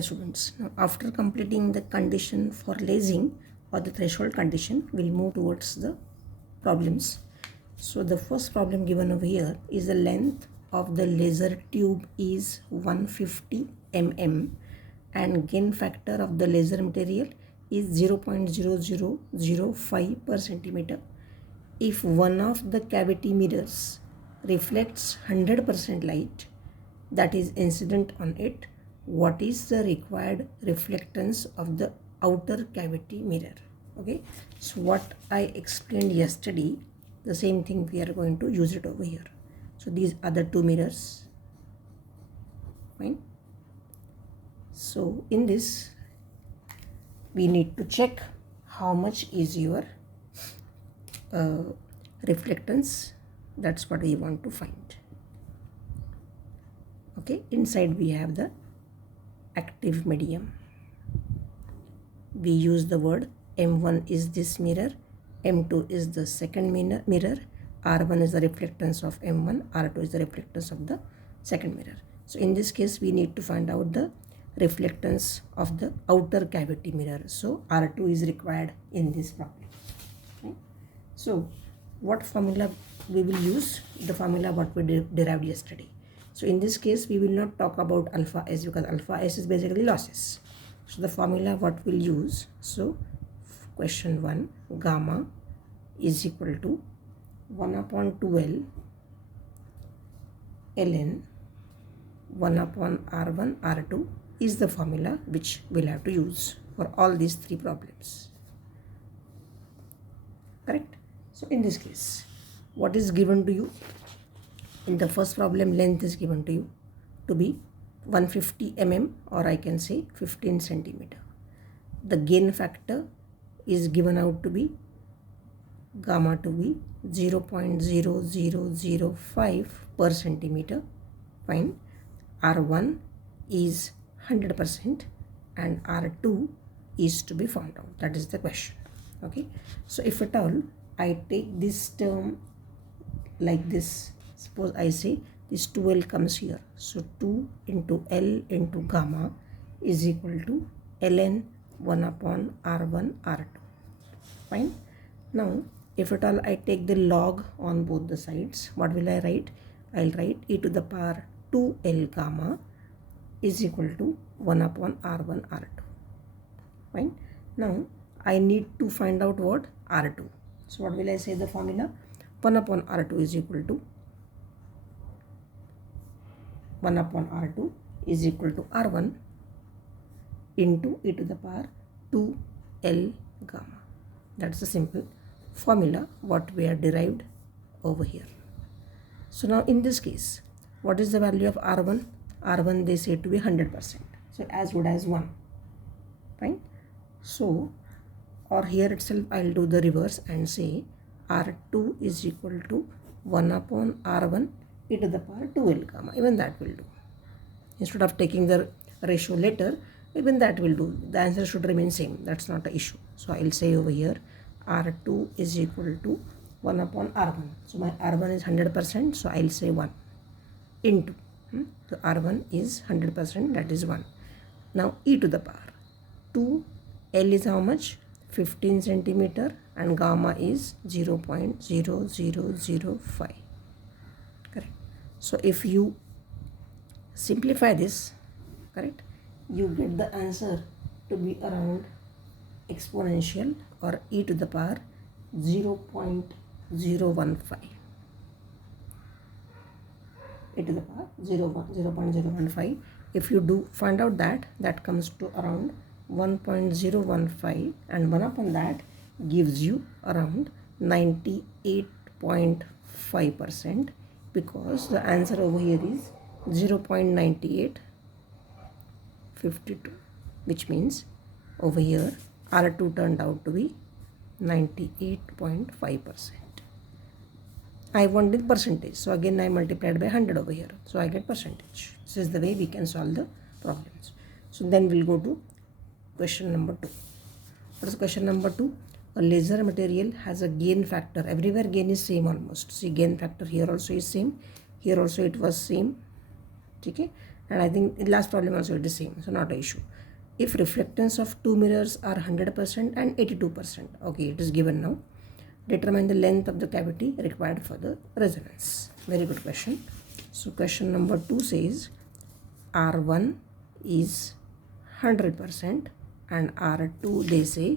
Students, now after completing the condition for lasing or the threshold condition, we'll move towards the problems. So the first problem given over here is the length of the laser tube is 150 mm and gain factor of the laser material is 0.0005 per centimeter. If one of the cavity mirrors reflects 100% light that is incident on it, what is the required reflectance of the outer cavity mirror? Okay, so what I explained yesterday, the same thing we are going to use it over here. So these are the two mirrors. Fine. So in this we need to check how much is your reflectance. That's what we want to find. Okay, inside we have the active medium. We use the word M1 is this mirror, M2 is the second mirror, R1 is the reflectance of M1, R2 is the reflectance of the second mirror. So in this case we need to find out the reflectance of the outer cavity mirror. So R2 is required in this problem. Okay. So what formula we will use? The formula what we derived yesterday. So in this case we will not talk about alpha s because alpha s is basically losses. So the formula what we'll use, so question 1, gamma is equal to 1 upon 2L ln 1 upon R1 R2 is the formula which we'll have to use for all these three problems. Correct? So in this case, what is given to you? In the first problem, length is given to you to be 150 mm or I can say 15 centimeter. The gain factor is given out to be gamma to be 0.0005 per centimeter. Fine. R1 is 100% and R2 is to be found out. That is the question. Okay. So if at all I take this term like this, suppose I say this 2L comes here. So 2 into L into gamma is equal to ln 1 upon R1 R2. Fine. Now if at all I take the log on both the sides, what will I write? I'll write e to the power 2L gamma is equal to 1 upon R1 R2. Fine. Now I need to find out what? R2. So what will I say the formula? 1 upon R2 is equal to 1 upon R2 is equal to R1 into e to the power 2L gamma. That's the simple formula what we have derived over here. So now in this case, what is the value of R1? R1 they say to be 100%. So as good as 1. Fine. So or here itself I'll do the reverse and say R2 is equal to 1 upon R1 e to the power 2L gamma. Even that will do. Instead of taking the ratio later, even that will do. The answer should remain same. That's not an issue. So I'll say over here R2 is equal to 1 upon R1. So my R1 is 100%. So I'll say 1 into. So R1 is 100%. That is 1. Now e to the power 2L is how much? 15 centimeter and gamma is 0.0005. Correct. So if you simplify this, correct, you get the answer to be around exponential or e to the power 0.015. E to the power 0.015. If you do find out that comes to around 1.015 and 1 upon that gives you around 98.5% because the answer over here is 0.9852, which means over here R2 turned out to be 98.5%. I wanted percentage, so again I multiplied by 100 over here, so I get percentage. This is the way we can solve the problems. So then we'll go to question number 2. What is question number 2? A laser material has a gain factor. Everywhere gain is same almost. See, gain factor here also is same. Here also it was same. Okay. And I think the last problem also is the same, so not an issue. If reflectance of two mirrors are 100% and 82%, okay, it is given now. Determine the length of the cavity required for the resonance. Very good question. So question number 2 says R1 is 100% and R2 they say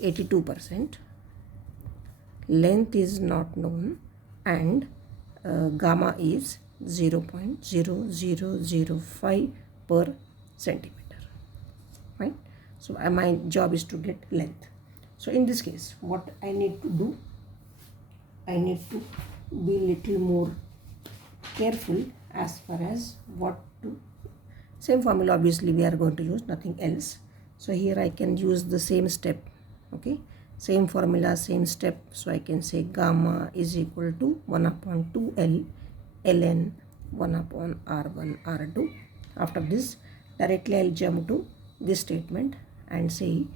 82%. Length is not known and gamma is 0.0005 per centimeter, right? So my job is to get length. So in this case, what I need to do, I need to be little more careful as far as what to, same formula obviously we are going to use, nothing else. So here I can use the same step, okay, same formula, same step. So I can say gamma is equal to 1 upon 2L ln 1 upon R1 R2. After this, directly I'll jump to this statement and say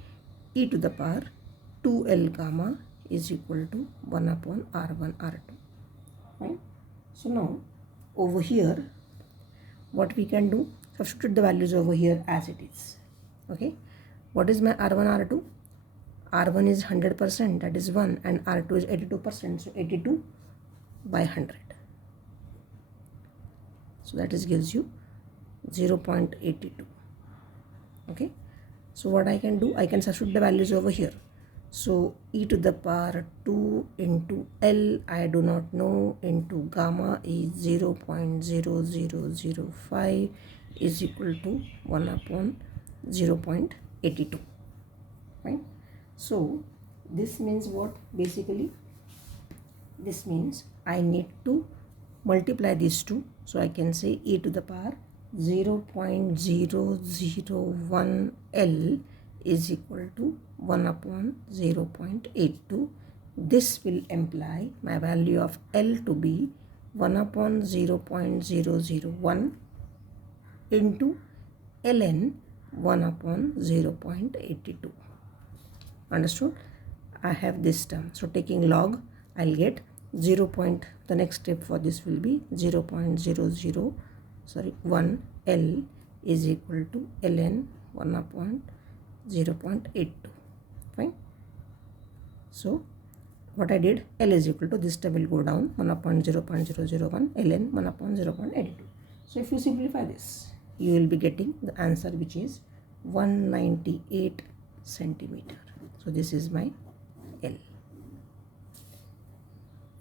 e to the power 2L gamma is equal to 1 upon R1 R2. Right? So now over here, what we can do, substitute the values over here as it is. Okay, what is my R1 R2? R1 is 100%, that is 1, and R2 is 82%, so 82 by 100. So that is gives you 0.82. Okay, so what I can do, I can substitute the values over here. So e to the power 2 into L, I do not know, into gamma is 0.0005 is equal to 1 upon 0.82. Right? So this means what? Basically, this means I need to multiply these two. So I can say e to the power 0.001 L is equal to 1 upon 0.82. This will imply my value of L to be 1 upon 0.001 into ln 1 upon 0.82. Understood? I have this term. So taking log, I'll get 0. The next step for this will be 0.1 L is equal to ln 1 upon 0.82. Fine. So what I did, L is equal to, this term will go down, 1 upon 0.001 ln 1 upon 0.82. So if you simplify this, you will be getting the answer, which is 198 centimeter. So this is my L.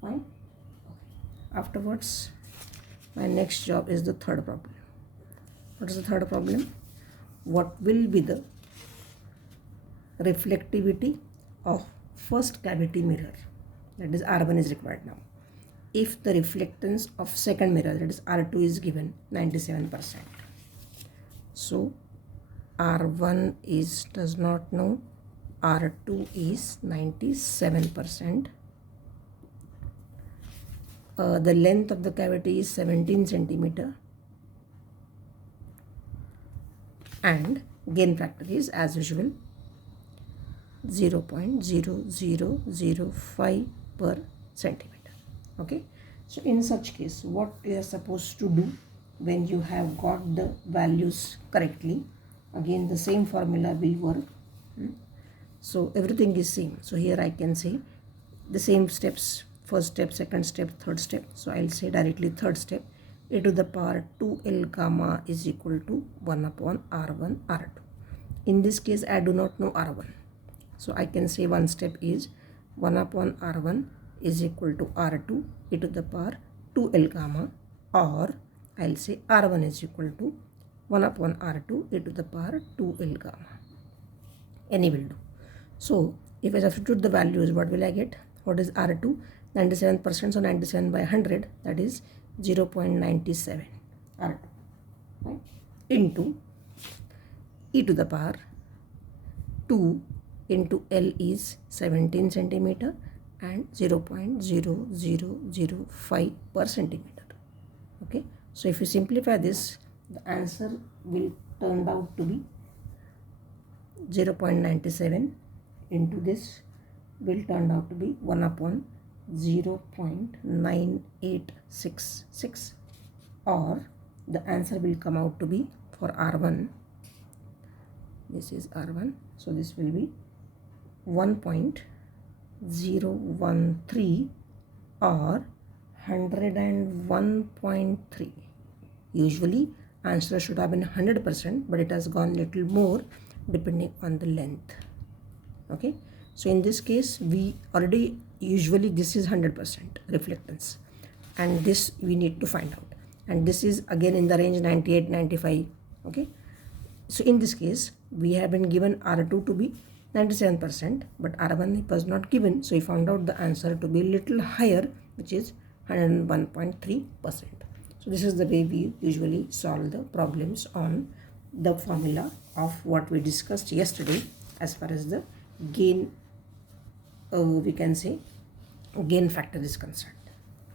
Fine. Okay. Afterwards, my next job is the third problem. What is the third problem? What will be the reflectivity of first cavity mirror? That is R1 is required now. If the reflectance of second mirror, that is R2, is given 97%. So R1 is does not know, R2 is 97%. The length of the cavity is 17 centimeter and gain factor is as usual 0.0005 per centimeter. Okay, so in such case, what you are supposed to do when you have got the values correctly, again the same formula will work. So everything is same. So here I can say the same steps, first step, second step, third step. So I'll say directly third step, e to the power 2L gamma is equal to 1 upon R1 R2. In this case, I do not know R1. So I can say one step is 1 upon R1 is equal to R2 e to the power 2L gamma, or I'll say R1 is equal to 1 upon R2 e to the power 2L gamma. Any will do. So if I substitute the values, what will I get? What is R2? 97%, so 97 by 100, that is 0.97 R2, right? Into e to the power 2 into L is 17 centimeter and 0.0005 per centimeter. Okay, so if you simplify this, the answer will turn out to be 0.97 into this will turn out to be 1 upon 0.9866, or the answer will come out to be for R1. This is R1, so this will be 1.013 or 101.3. Usually answer should have been 100%, but it has gone little more depending on the length. Okay, so in this case we already, usually this is 100% reflectance, and this we need to find out, and this is again in the range 98-95. Okay, so in this case we have been given R2 to be 97%, but R1 was not given, so we found out the answer to be a little higher, which is 101.3%. So this is the way we usually solve the problems on the formula of what we discussed yesterday as far as the gain, we can say gain factor is concerned.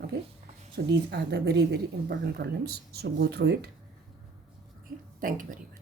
Okay, so these are the very important problems, so go through it. Okay, thank you very much.